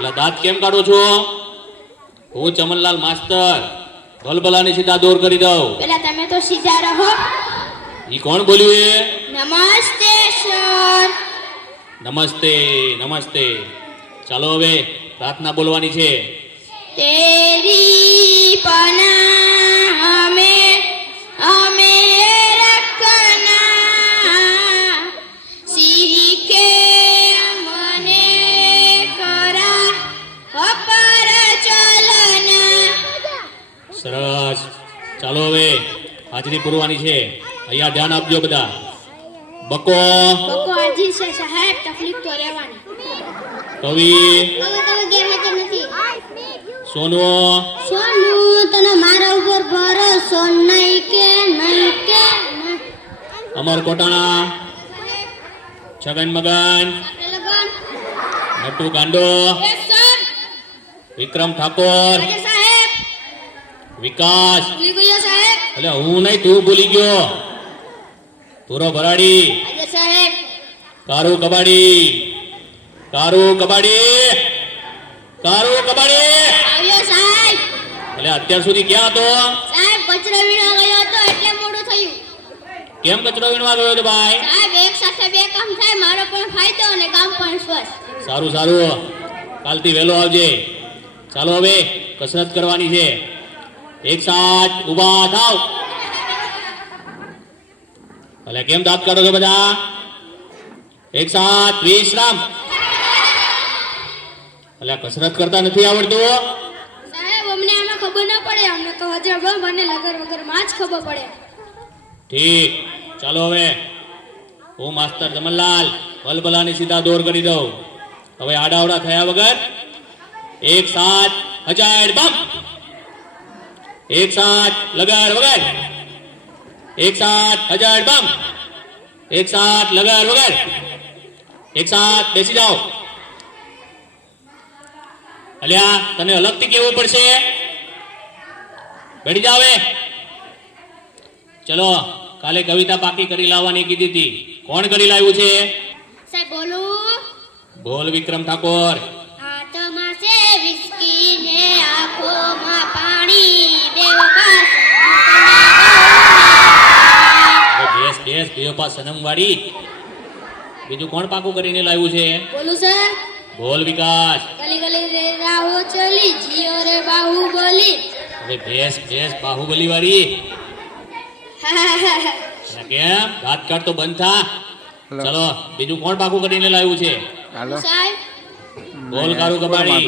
એટલે દાંત કેમ કાઢો છો? હું ચમનલાલ માસ્તર ભલભલાની સીધા દોર કરી દઉં. પેલા તમે તો સીધા રહો. ઈ કોણ બોલ્યું એ? નમસ્તે સર. નમસ્તે નમસ્તે. ચાલો હવે પ્રાર્થના બોલવાની છે. તેરી પનાહ અમે રખના સીખે મને કરા અપર ચલના. સરસ. ચાલો હવે હાજરી પૂરવાની છે. અહીંયા ધ્યાન આપજો બધા. બકો બકો હાજી છે સાહેબ, તકલીફ તો રહેવાની. કવિ હવે તમે ગેરહાજર નથી. સોનુ સોનું તને મારા ઉપર ભરોસો નહીં કે અમર કોટાણા છગન મગન લગન. નટુ ગાંડો યસ સર. વિક્રમ ઠાકોર હાજી સાહેબ. વિકાસ. ભૂલી ગયો સાહેબ. એટલે હું નહીં, તું ભૂલી ગયો. પૂરો ભરાડી હાજી સાહેબ. કારું કબાડી આવ્યો સાહેબ. એટલે અત્યાર સુધી ક્યાં હતો? સાહેબ કચરો વીણવા ગયો હતો એટલે મોડું થયું. કેમ કચરો વીણવા ગયો હતો ભાઈ? સાહેબ એક સાથે બે કામ થાય, મારો પણ ફાયદો અને કામ પણ સ્વસ્થ. સારું સારું, કાલથી વહેલો આવજે. ચાલો હવે કસરત કરવાની છે. એક સાથ ઊભા થાવ. એટલે કેમ દાંત કાઢો છો બધા? એક સાથ વિશ્રામ. એટલે કસરત કરતા નથી આવડતું? સાહેબ અમને આમાં ખબર ન પડે, અમને તો હજર બમ અને લગર વગર માં જ ખબર પડે. ઠીક. ચાલો હવે હું માસ્તર જમનલાલ ભલભલાની સીધા દોર કરી દઉં. હવે આડાવડા થયા વગર એક સાથ અજાડ બમ. એક સાથ લગાડ વગર. એક સાથ અજાડ બમ. એક સાથ લગાડ વગર. એક સાથ બેસી જાઓ. અલ્યા તને અલગથી કેવું પડશે. બેઠી જાવ. ચલો કાલે કવિતા પાકી કરી લાવવાની કીધી હતી. કોણ કરી લાવ્યું છે? સાહેબ બોલું. બોલ વિક્રમ ઠાકોર. હાથમાં છે વિસ્કી ને આંખોમાં પાણી, બેવફા બેસ બેસ બેવફા સનમ વાળી. બીજું કોણ પાકું કરીને લાવ્યું છે? બોલું સર. બોલ વિકાસ. ગલી ગલી રે રાહો ચલી જીઓ રે બાહુબલી. હવે બેસ બેસ બાહુબલી વાળી. એટલે કેમ દાંત કાઢ તો બંધ થા. ચલો બીજું કોણ પાકું કરીને લાવ્યું છે? સાહેબ બોલ કારું કબાડી.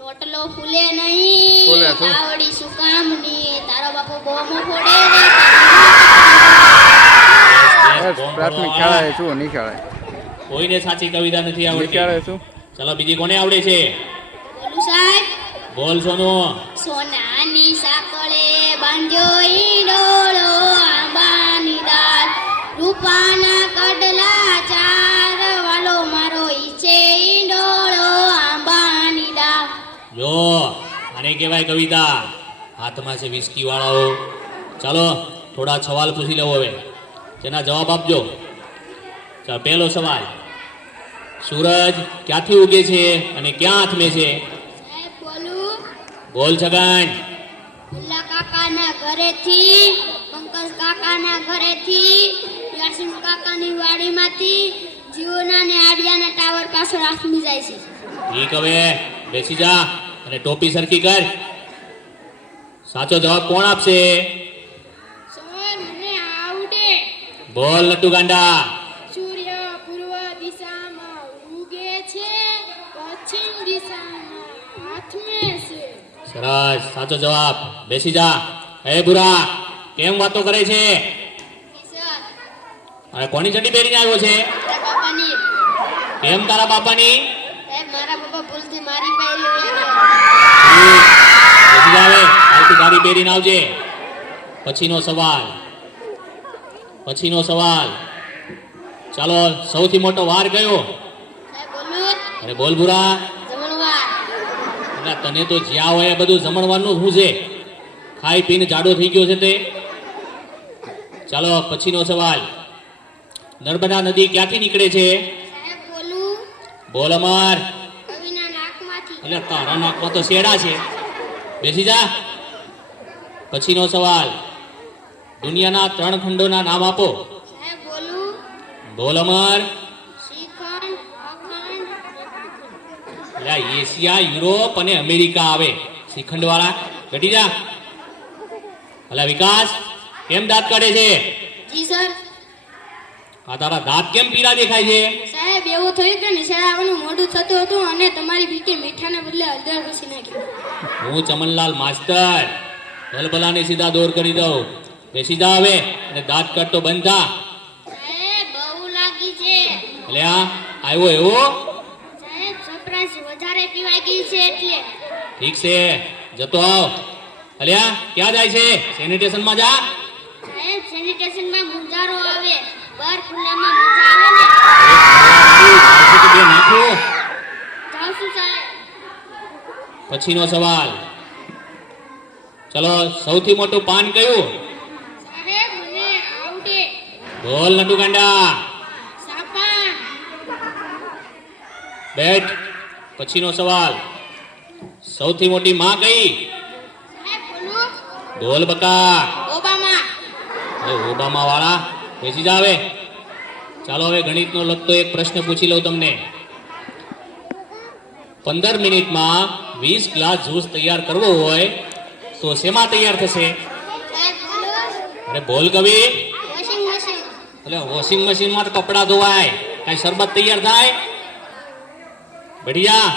રોટલો ફૂલે નહીં, ફૂલે તો. આવડી શું કામની, તારો બાપુ બોમો ફોડે રે. પ્રાથમિક શાળાએ શું નિશાળે કોઈને સાચી કવિતા નથી આવડતી. નિશાળે શું ચલો બીજી કોને આવડે છે? બોલું સાહેબ. બોલ સોનુ. સોનાની સાંકળે બાંધ્યો ઈંડોળો, આંબાની દાળ રૂપાના કડલા ચાર, વાલો મારો ઈચે ઈંડોળો, આંબાની દાળ. જો આને કહેવાય કવિતા. હાથમાં છે વિસ્કી વાળાઓ. ચાલો થોડા સવાલ પૂછી લેવો હવે, જેના જવાબ આપજો. ચાલો પહેલો સવાલ. સૂરજ ક્યાંથી ઉગે છે અને ક્યાં હાથમે છે? સાહેબ બોલું. બોલ છગન. ભુલ્લા કાકાના ઘરેથી, પંકજ કાકાના ઘરેથી, યાસીન કાકાની વાડીમાંથી જીઓના ને આડિયાના ટાવર પાછળ આથમી જાય છે. ઠીક, હવે બેસી જા અને ટોપી સરખી કર. સાચો જવાબ કોણ આપશે? સર મને આવડે. બોલ નટુ ગાંડા. સૂર્ય પૂર્વ દિશામાં ઉગે છે, પશ્ચિમ દિશામાં આથમે છે. સરસ, સાચો જવાબ. બેસી જા. હે ભૂરા, કેમ વાતો કરે છે? સર અને કોની ચડ્ડી પહેરીને આવ્યો છે? મારા બાપાની. કેમ તારા બાપાની? સાહેબ મારા બાપા ભૂલથી મારી પહેરી હોય ગયા. બેસી જા હવે, કાલથી ગાડી પહેરીને આવજે. પછીનો સવાલ. ચાલો સૌથી મોટો વાર કયો? સાહેબ બોલું. અરે બોલ ભૂરા. જમણવાર. એટલે તને તો જ્યાં હોય એ બધું જમણવાનું શું છે? ખાઈ પીને જાડો થઈ ગયો છે તે. ચાલો પછીનો સવાલ. નર્મદા નદી ક્યાંથી નીકળે છે? સાહેબ બોલું. બોલ અમર. કવિના નાકમાંથી એટલે તારા નાકમાં તો શેડા છે. બેસી જા. પછીનો સવાલ, દુનિયાના 3 ખંડોના નામ આપો. સાહેબ બોલું. બોલ અમર. શ્રીખંડ, અખંડ. એટલે એશિયા, યુરોપ અને અમેરિકા આવે શ્રીખંડ વાળા. બેઠી જા. અલા વિકાસ, કેમ દાંત કાઢે છે? જી સર. આ તારા દાંત કેમ પીળા દેખાય છે? સાહેબ એવું થયું કે નિશાળાવાનું મોઢું થતું હતું અને તમારી બીકે મીઠાને બદલે હળદર ઘસી નાખ્યું. હું ચમનલાલ માસ્તર ભલભલાને સીધા દોર કરી દઉં. બેસી જા હવે અને દાંત કાઢતો બંધ થા. સાહેબ બહુ લાગી છે. એટલે આ આવ્યો એવો? સાહેબ સપ્રાઈઝ વધારે પીવાઈ ગઈ છે એટલે. ઠીક છે, જતો આવ. અલ્યા ક્યાં જાય છે? સેનિટેશનમાં જા. સાહેબ સેનિટેશનમાં મુંજારો આવે. બહાર ખુલ્લામાં મજા આવે ને. બે નાખું. જાઉં છું સાહેબ. પછીનો સવાલ, ચલો સૌથી મોટું પાન કયું? સાહેબ મને આવડે. બોલ નટુ ગાંડા. સાપા. બેઠ. પછીનો સવાલ, સૌથી મોટી માં કઈ? સાહેબ બોલું. બોલ બકા. ઓબામા. હવે ઓબામા વાળા બેસી જા હવે. ચાલો હવે ગણિતનો લગતો એક પ્રશ્ન પૂછી લઉં તમને. 15 મિનિટમાં 20 ગ્લાસ જ્યુસ તૈયાર કરવો હોય તો શેમાં તૈયાર થશે? સાહેબ બોલું. અરે બોલ કવિ. Washing machine. એટલે વોશિંગ મશીનમાં તો કપડાં ધોવાય, કઈ શરબત તૈયાર થાય? બેઠી જા.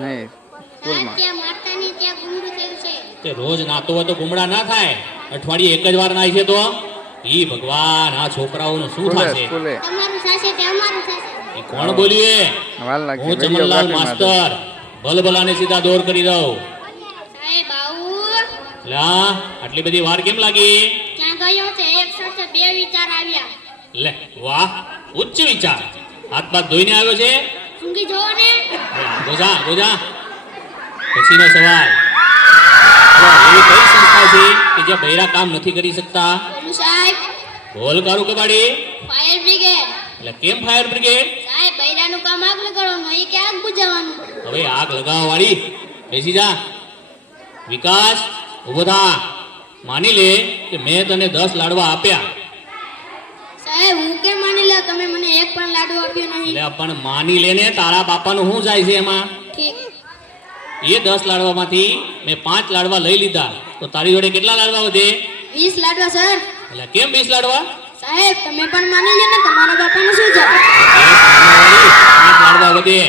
નહીં સાહેબ સ્કૂલમાં ત્યાં માતાની ત્યાં ગુંડું થયું છે. તે રોજ નાતો હોય તો ગુમડા ના થાય, અઠવાડિયે એક જ વાર નાય છે તો ઈ ભગવાન, આ છોકરાઓનું શું સ્કૂલે થશે? સ્કૂલે તમારું થશે કે અમારું થશે? ઈ કોણ બોલ્યું? વાર લાગશે હું ચમનલાલ માસ્તર ભલભલાને સીધા દોર કરી દઉં. સાહેબ આવું. લા આટલી બધી વાર કેમ લાગી? ત્યાં ગયો છે એક સાથે બે વિચાર આવ્યા. લે વાહ, ઉચ્ચ વિચાર. હાથ પાથ ધોઈને આવ્યો છે? સૂંઘી જોવો ને. ગોજા ગોજા. પછીનો સવાલ, એવી કઈ સંસ્થા છે કે જે બૈરા કામ નથી કરી શકતા? બોલું સાહેબ. બોલ કારું કબાડી. Fire brigade. એટલે કેમ ફાયર બ્રિગેડ? સાહેબ બૈરાનું કામ આગ લગાડવાનું એ કે આગ બુઝાવવાનું. હવે આગ લગાવવા વાળી બેસી જા. વિકાસ ઉભો થા. માની લે કે મેં તને 10 લાડવા આપ્યા. સાહેબ હું કેમ માની લે, તમે મને એક પણ લાડુ આપ્યો નહીં. એટલે પણ માની લે ને, તારા બાપાનું શું જાય છે એમાં? ઠીક. એ 10 લાડવામાંથી મેં 5 લાડવા લઈ લીધા તો તારી જોડે કેટલા લાડવા વધે? 20 લાડવા સર. એટલે કેમ 20 લાડવા? સાહેબ તમે પણ માની લે ને, તમારા બાપાનું શું જાય? 5 લાડવા વધે.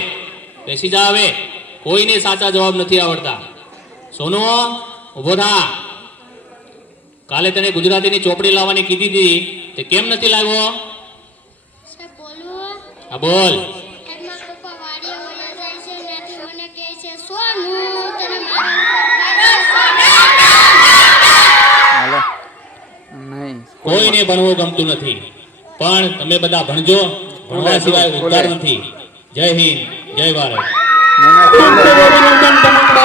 બેસી જા હવે. કોઈને સાચા જવાબ નથી આવડતા. સોનુ ઉભો થા. કાલે તને ગુજરાતીની ચોપડી લાવવાની કીધી હતી, તે કેમ નથી લાવ્યો? સાહેબ બોલું. હા બોલ. એમાં પપ્પા વાડીએ વયા જાય છે, ત્યાંથી મને કહે છે સોનું તને મારા હાલો નહીં કોઈને ભણવું ગમતું નથી, પણ તમે બધા ભણજો. ભણવા સિવાય ઉદ્ધાર નથી. જય હિન્દ, જય ભારત. નહીં